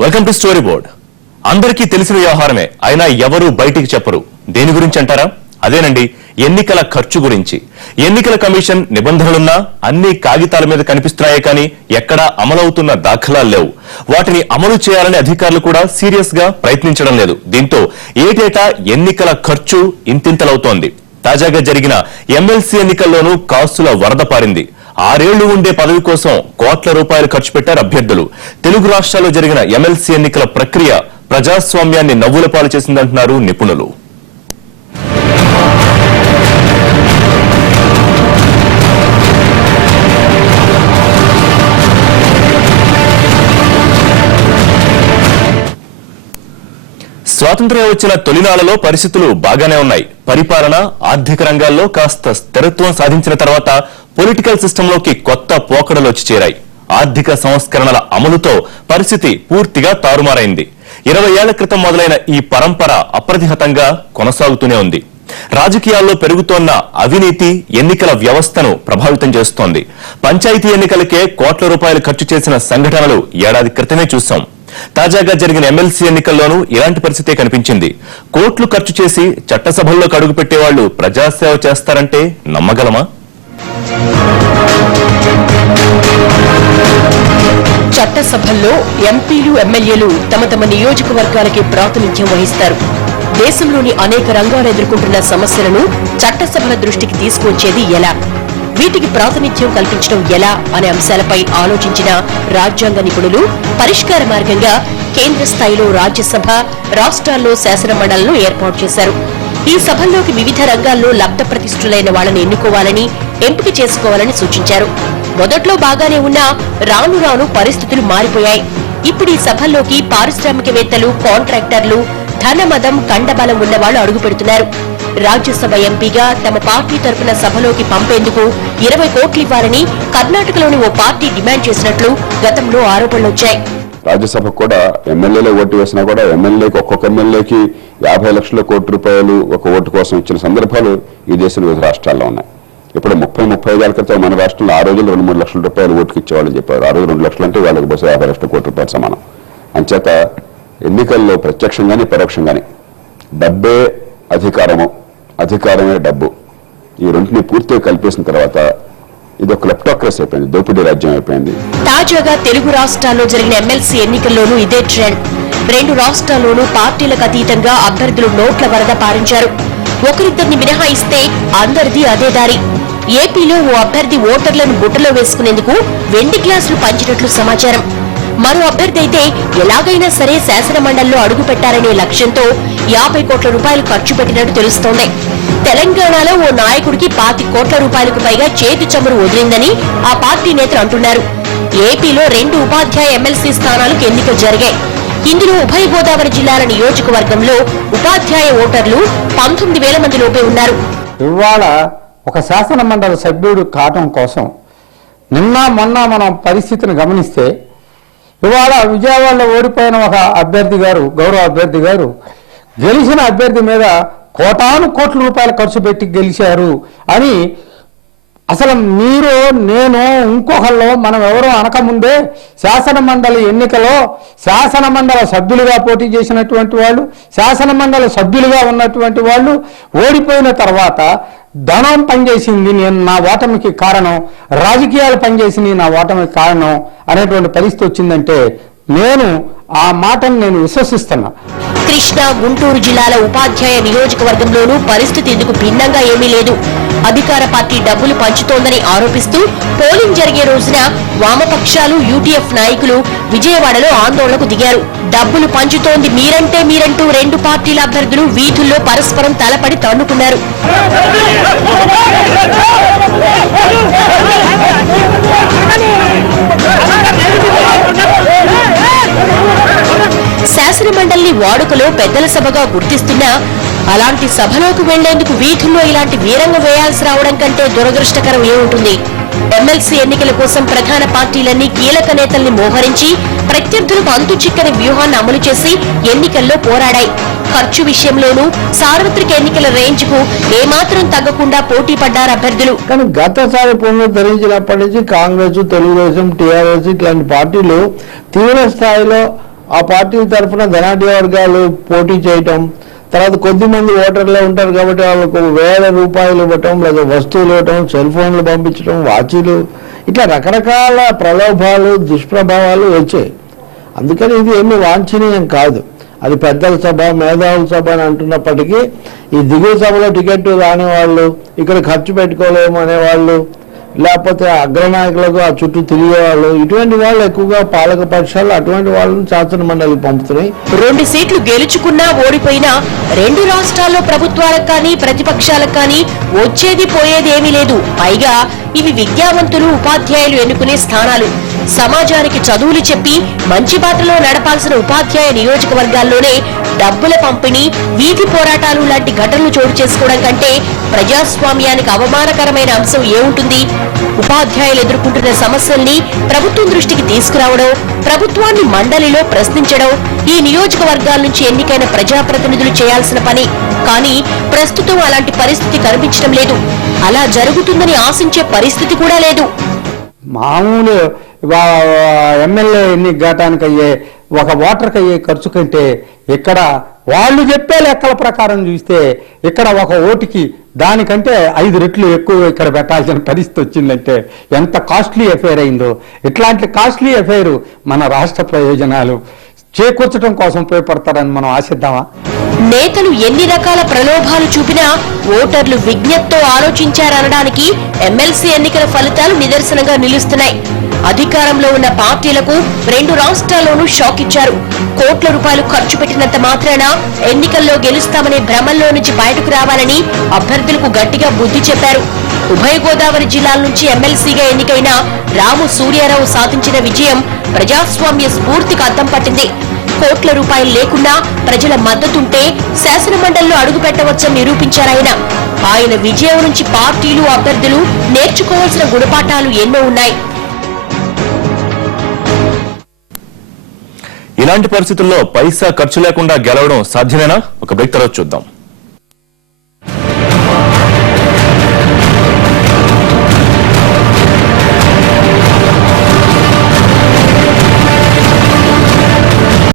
Welcome to story board. అందరికీ తెలిసిన వ్యవహారమే, అయినా ఎవరు బయటికి చెప్పరు. దేని గురించి అంటారా? అదేనండి, ఎన్నికల ఖర్చు గురించి. ఎన్నికల కమిషన్ నిబంధనలున్నా అన్ని కాగితాల మీద కనిపిస్తున్నాయే కానీ ఎక్కడా అమలవుతున్న దాఖలాలు లేవు. వాటిని అమలు చేయాలని అధికారులు కూడా సీరియస్ గా ప్రయత్నించడం లేదు. దీంతో ఏటేటా ఎన్నికల ఖర్చు ఇంతింతలవుతోంది. తాజాగా జరిగిన ఎమ్మెల్సీ ఎన్నికల్లోనూ కాసుల వరద పారింది. 6 ఏళ్లు ఉండే పదవి కోసం కోట్ల రూపాయలు ఖర్చు పెట్టారు అభ్యర్థులు. తెలుగు రాష్ట్రాల్లో జరిగిన ఎమ్మెల్సీ ఎన్నికల ప్రక్రియ ప్రజాస్వామ్యాన్ని నవ్వుల పాలు చేసిందంటున్నారు నిపుణులు. స్వాతంత్ర్యం వచ్చిన తొలినాళ్లలో పరిస్థితులు బాగానే ఉన్నాయి. పరిపాలన, ఆర్థిక రంగాల్లో కాస్త స్థిరత్వం సాధించిన తర్వాత పొలిటికల్ సిస్టంలోకి కొత్త పోకడలు వచ్చి చేరాయి. ఆర్థిక సంస్కరణల అమలుతో పరిస్థితి పూర్తిగా తారుమారైంది. 20 ఏళ్ల క్రితం మొదలైన ఈ పరంపర అప్రతిహతంగా కొనసాగుతూనే ఉంది. రాజకీయాల్లో పెరుగుతోన్న అవినీతి ఎన్నికల వ్యవస్థను ప్రభావితం చేస్తోంది. పంచాయతీ ఎన్నికలకే కోట్ల రూపాయలు ఖర్చు చేసిన సంఘటనలు ఏడాది క్రితమే చూశాం. తాజాగా జరిగిన ఎమ్మెల్సీ ఎన్నికల్లోనూ ఇలాంటి పరిస్థితే కనిపించింది. కోట్లు ఖర్చు చేసి చట్టసభల్లోకి అడుగు పెట్టేవాళ్లు ప్రజాసేవ చేస్తారంటే నమ్మగలమా? చట్టసభల్లో ఎంపీలు, ఎమ్మెల్యేలు తమ తమ నియోజకవర్గాలకి ప్రాతినిధ్యం వహిస్తారు. దేశంలోని అనేక రంగాలు ఎదుర్కొంటున్న సమస్యలను చట్టసభల దృష్టికి తీసుకువచ్చేది ఎలా, వీటికి ప్రాతినిధ్యం కల్పించడం ఎలా అనే అంశాలపై ఆలోచించిన రాజ్యాంగ నిపుణులు పరిష్కార మార్గంగా కేంద్ర స్థాయిలో రాజ్యసభ, రాష్ట్రాల్లో శాసన మండళ్లను ఏర్పాటు చేశారు. ఈ సభల్లోకి వివిధ రంగాల్లో లబ్ధ ప్రతిష్ఠులైన వాళ్ళని ఎన్నుకోవాలని, ఎంపిక చేసుకోవాలని సూచించారు. మొదట్లో బాగానే ఉన్నా రాను రాను పరిస్థితులు మారిపోయాయి. ఇప్పుడు ఈ సభల్లోకి పారిశ్రామికవేత్తలు, కాంట్రాక్టర్లు, ధనమదం, కండబలం ఉన్నవాళ్లు అడుగు పెడుతున్నారు. రాజ్యసభ ఎంపీగా తమ పార్టీ తరఫున సభలోకి పంపేందుకు 20 కోట్లు ఇవ్వాలని కర్ణాటకలోని ఓ పార్టీ డిమాండ్ చేసినట్లు గతంలో ఆరోపణలొచ్చాయి. రాజ్యసభకు కూడా ఎమ్మెల్యేలే ఓటు వేసినా కూడా ఎమ్మెల్యేకి ఒక్కొక్క ఎమ్మెల్యేకి 50 లక్షల కోట్ల రూపాయలు ఒక ఓటు కోసం ఇచ్చిన సందర్భాలు ఈ దేశంలో వివిధ రాష్ట్రాల్లో ఉన్నాయి. ఇప్పుడు 30-35 ఏళ్ల క్రితం మన రాష్ట్రంలో ఆ రోజుల్లో 2-3 లక్షల రూపాయలు ఓటుకి ఇచ్చేవాళ్ళని చెప్పారు. ఆ రోజు 2 లక్షలు అంటే వాళ్ళకి బహుశా 50 లక్షల కోట్ల రూపాయలు సమానం. అంచేత ఎన్నికల్లో ప్రత్యక్షంగానే పరోక్షంగానే డబ్బే అధికారము, అధికారమే డబ్బు, ఈ రెంటిని పూర్తిగా కలిపేసిన తర్వాత ఇది ఒక లెప్టోక్రసీ అయిపోయింది, దోపిడీ రాజ్యం అయిపోయింది. తాజాగా తెలుగు రాష్ట్రాల్లో జరిగిన ఎమ్మెల్సీ ఎన్నికల్లోనూ ఇదే ట్రెండ్. 2 రాష్ట్రాల్లోనూ పార్టీలకు అతీతంగా అభ్యర్థులు నోట్ల వరద పారించారు. ఒకరిద్దరిని మినహాయిస్తే అందరిది అదే దారి. ఏపీలో ఓ అభ్యర్థి ఓటర్లను బుట్టలో వేసుకునేందుకు వెండి గ్లాసులు పంచినట్లు సమాచారం. మరో అభ్యర్థి అయితే ఎలాగైనా సరే శాసన మండలిలో అడుగు పెట్టారనే లక్ష్యంతో 50 కోట్ల రూపాయలు ఖర్చు పెట్టినట్టు తెలుస్తోంది. తెలంగాణలో ఓ నాయకుడికి 25 కోట్ల రూపాయలకు పైగా చేతి చమురు వదిలిందని ఆ పార్టీ నేతలు అంటున్నారు. ఏపీలో 2 ఉపాధ్యాయ ఎమ్మెల్సీ స్థానాలకు ఎన్నికలు జరిగాయి. ఇందులో ఉభయ గోదావరి జిల్లాల నియోజకవర్గంలో ఉపాధ్యాయ ఓటర్లు 19,000 మంది లోపే ఉన్నారు. ఇవాళ ఒక శాసన మండలి సభ్యుడు కావటం కోసం నిన్న మొన్న మనం పరిస్థితిని గమనిస్తే ఇవాళ విజయవాడలో ఓడిపోయిన ఒక అభ్యర్థి గారు, గౌరవ అభ్యర్థి గారు గెలిచిన అభ్యర్థి మీద కోటాను కోట్ల రూపాయలు ఖర్చు పెట్టి గెలిచారు అని, అసలు మీరు నేను ఇంకొకళ్ళు మనం ఎవరో అనకముందే శాసన మండలి ఎన్నికలో శాసన మండలి సభ్యులుగా పోటీ చేసినటువంటి వాళ్ళు, శాసన మండలి సభ్యులుగా ఉన్నటువంటి వాళ్ళు ఓడిపోయిన తర్వాత ధనం పనిచేసింది నేను నా ఓటమికి కారణం, రాజకీయాలు పనిచేసింది నా ఓటమికి కారణం అనేటువంటి పరిస్థితి వచ్చిందంటే నేను ఆ మాటను నేను విశ్వసిస్తున్నా. కృష్ణా, గుంటూరు జిల్లాల ఉపాధ్యాయ నియోజకవర్గంలోనూ పరిస్థితి ఇందుకు భిన్నంగా ఏమీ లేదు. అధికార పార్టీ డబ్బులు పంచుతోందని ఆరోపిస్తూ పోలింగ్ జరిగే రోజున వామపక్షాలు, యూటీఎఫ్ నాయకులు విజయవాడలో ఆందోళనకు దిగారు. డబ్బులు పంచుతోంది మీరంటే మీరంటూ 2 పార్టీల అభ్యర్థులు వీధుల్లో పరస్పరం తలపడి తన్నుకున్నారు. శాసన మండలిని వాడుకలో పెద్దల సభగా గుర్తిస్తున్నా అలాంటి సభలోకి వెళ్లేందుకు వీధుల్లో ఇలాంటి వీరంగ వేయాల్సి రావడం కంటే దురదృష్టకరం ఏముంటుంది? ఎమ్మెల్సీ ఎన్నికల కోసం ప్రధాన పార్టీలన్నీ కీలక నేతల్ని మోహరించి ప్రత్యర్థులకు అంతు చిక్కని వ్యూహాన్ని అమలు చేసి ఎన్నికల్లో పోరాడాయి. ఖర్చు విషయంలోనూ సార్వత్రిక ఎన్నికల రేంజ్ కు ఏమాత్రం తగ్గకుండా పోటీ పడ్డారు అభ్యర్థులు. కానీ గతసారి పునరుద్ధరించినప్పటి నుంచి కాంగ్రెస్, తెలుగుదేశం, టీఆర్ఎస్ ఇట్లాంటి పార్టీలు తీవ్ర స్థాయిలో ఆ పార్టీల తరఫున ధనాఢ్య వర్గాలు పోటీ చేయటం, తర్వాత కొద్దిమంది ఓటర్లే ఉంటారు కాబట్టి వాళ్ళకు వేల రూపాయలు ఇవ్వటం, లేదా వస్తువులు ఇవ్వటం, సెల్ ఫోన్లు పంపించడం, వాచీలు, ఇట్లా రకరకాల ప్రలోభాలు దుష్ప్రభావాలు వచ్చాయి. అందుకని ఇది ఏమీ వాంఛనీయం కాదు. అది పెద్దల సభ, మేధావుల సభ అని అంటున్నప్పటికీ ఈ దిగువ సభలో టికెట్ రాని వాళ్ళు, ఇక్కడ ఖర్చు పెట్టుకోలేము అనేవాళ్ళు, లేకపోతే అగ్రనాయకులకు ఆ చుట్టూ తిరిగేవాళ్ళు, ఇటువంటి వాళ్ళు ఎక్కువగా పాలక పక్షాలు అటువంటి వాళ్ళని శాసన మండలికి పంపుతున్నాయి. 2 సీట్లు గెలుచుకున్నా ఓడిపోయినా 2 రాష్ట్రాల్లో ప్రభుత్వాలకు కానీ ప్రతిపక్షాలకు కానీ వచ్చేది పోయేది ఏమీ లేదు. పైగా ఇవి విద్యావంతులు, ఉపాధ్యాయులు ఎన్నుకునే స్థానాలు. సమాజానికి చదువులు చెప్పి మంచి బాటలో నడపాల్సిన ఉపాధ్యాయ నియోజకవర్గాల్లోనే డబ్బుల పంపిణీ, వీధి పోరాటాలు లాంటి ఘటనలు చోటు చేసుకోవడం కంటే ప్రజాస్వామ్యానికి అవమానకరమైన అంశం ఏముంటుంది? ఉపాధ్యాయులు ఎదుర్కొంటున్న సమస్యల్ని ప్రభుత్వం దృష్టికి తీసుకురావడం, ప్రభుత్వాన్ని మండలిలో ప్రశ్నించడం ఈ నియోజకవర్గాల నుంచి ఎన్నికైన ప్రజాప్రతినిధులు చేయాల్సిన పని. కానీ ప్రస్తుతం అలాంటి పరిస్థితి కనిపించడం లేదు. అలా జరుగుతుందని ఆశించే పరిస్థితి కూడా లేదు. మామూలు ఎమ్మెల్యే ఎన్ని ఘటానికి అయ్యే ఒక ఓటర్కి అయ్యే ఖర్చు కంటే ఇక్కడ వాళ్ళు చెప్పే లెక్కల ప్రకారం చూస్తే ఇక్కడ ఒక ఓటుకి దానికంటే 5 రెట్లు ఎక్కువ ఇక్కడ పెట్టాల్సిన పరిస్థితి వచ్చిందంటే ఎంత కాస్ట్లీ అఫైర్ అయిందో. ఇట్లాంటి కాస్ట్లీ అఫైర్ మన రాష్ట్ర ప్రయోజనాలు చేకూర్చడం కోసం ఉపయోగపడతారని మనం ఆశిద్దామా? నేతలు ఎన్ని రకాల ప్రలోభాలు చూపినా ఓటర్లు విజ్ఞతతో ఆలోచించారనడానికి ఎమ్మెల్సీ ఎన్నికల ఫలితాలు నిదర్శనంగా నిలుస్తున్నాయి. అధికారంలో ఉన్న పార్టీలకు 2 రాష్ట్రాల్లోనూ షాక్ ఇచ్చారు. కోట్ల రూపాయలు ఖర్చు పెట్టినంత మాత్రాన ఎన్నికల్లో గెలుస్తామనే భ్రమల్లో నుంచి బయటకు రావాలని అభ్యర్థులకు గట్టిగా బుద్ధి చెప్పారు. ఉభయ గోదావరి జిల్లాల నుంచి ఎమ్మెల్సీగా ఎన్నికైన రాము సూర్యారావు సాధించిన విజయం ప్రజాస్వామ్య స్ఫూర్తికి అద్దం పట్టింది. కోట్ల రూపాయలు లేకున్నా ప్రజల మద్దతుంటే శాసనమండలిలో అడుగు పెట్టవచ్చని నిరూపించారాయన. ఆయన విజయం నుంచి పార్టీలు, అభ్యర్థులు నేర్చుకోవాల్సిన గుణపాఠాలు ఎన్నో ఉన్నాయి. ఇలాంటి పరిస్థితుల్లో పైసా ఖర్చు లేకుండా గెలవడం సాధ్యమేనా? ఒక బ్రేక్ తర్వాత చూద్దాం.